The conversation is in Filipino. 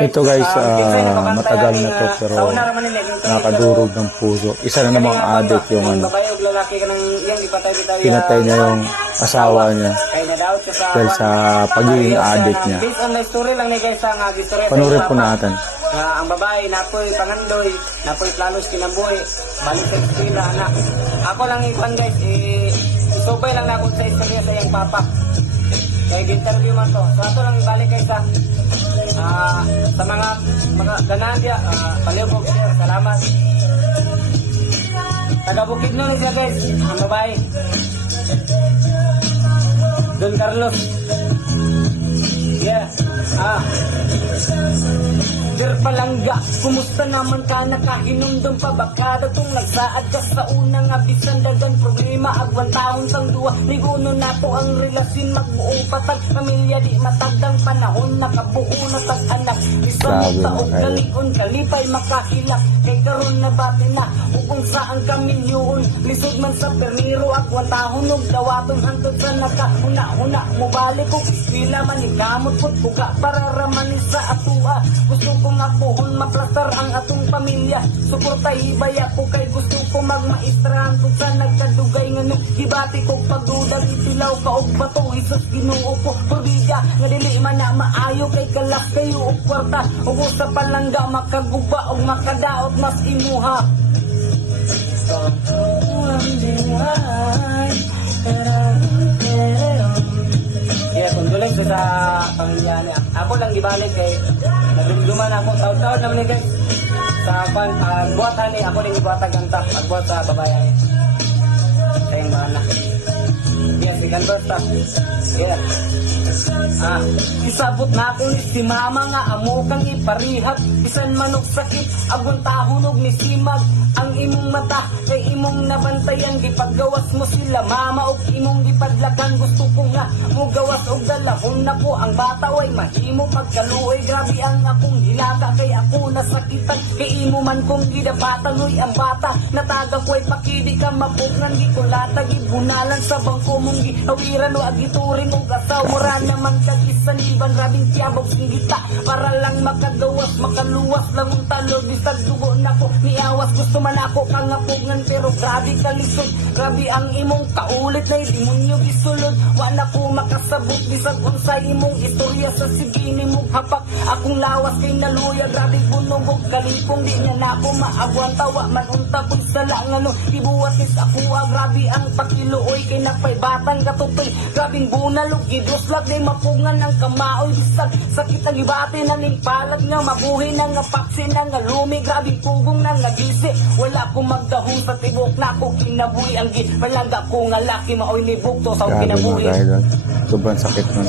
Ito guys, ah, matagal na to pero nakadurog ng puso. Isa na namang addict yung ano. Bitaw Pinatay niya yung asawa niya. Dahil sa pagiging addict niya. Uh, Panurin po natin. Na ang babae napoy pangandoy, napoy planos kinabuhi, balik sa eskwela anak. Ako lang ikuan guys, eh isubay lang na ako sa istorya sa iyang papa. Kaya interview man to. So ato lang ibalik kay sa ah, sa mga mga ganandya, uh, palibog sir, salamat. Taga Bukidnon ni siya guys, ang babae. Don Carlos. Yeah. Ah. Sir Palangga, kumusta naman ka nakahinumdum pa baka datong nagsaad ka sa unang abisan dagang problema agwan taon sang duwa. Niguno na to ang relasyon magbuong patag pamilya di matagdang panahon makabuo na tag anak. Isa mo Grabe, taog kalikon kalipay makahila kay karon na bati na ukong saan kami yun lisod man sa permiro agwan taon og dawaton hantod sa nakahuna-huna. Mo balik ko pila man ikamot buka para ramanin sa atua. Gusto ko mapuhon maplastar ang atong pamilya. Suporta ibay ako kay gusto ko magmaistrahan ko sa nagkadugay nga nung hibati ko pagdudag itilaw ka og bato isos ginoo ko probiga nga dili man na maayo kay kalak kayo og kwarta ug sa palangga makaguba og makadaot mas imuha Yeah, condolence ko sa pamilya niya. Ako lang gibalik kay nagdumduman ako taon-taon naman ni guys. Sa pan pagbuhatan ni ako rin gibuhatag kanta pagbuhat sa babae. Ikan basta. Yeah. Ah, isabot na ako ni si mama nga amo kang iparihat bisan manok sakit agon tahunog ni simag. Ang imong mata kay imong nabantayan gipagawas mo sila. Mama og imong gipadlakan gusto ko nga mo gawas og dalahon na ko ang bata way mahimo pagkaluoy. Grabe ang akong hilata kay ako nasakitan. Kay imo man kong gidapatan uy ang bata. Nataga ko'y pakidi ka mapugnan gikulata gibunalan. Sa bangko mong gihawiran o agiturin mong gasaw mura naman kagisan iban rabing tiyabog singgita para lang makagawas makaluwas lang ang talo. Bisag dugo na ko niawas gusto man ako kangapugan pero grabe kalisod grabe ang imong kaulit na demonyo gisulod. Wala ko makasabot bisag unsa imong istorya sa sigini mong hapak. Akong lawas kay naluya grabe bunog og kalipong di niya na ako maagwan tawa man unta pud sa langano ibuwat is ako ah, grabe ang pakiluoy kay napay batang katutoy grabing bunal og gidos lag day mapungan ng kamaoy bisag sakit ang ibate na ning palag nga mabuhi na nga paksi na nga lumi. Grabing pugong na nga gisi wala ko magdahong sa tibok na ako kinabuhi. Ang gi malanga ko nga laki maoy ni bukto sa Grabe kinabuhi. mga idol. Sobrang sakit nun.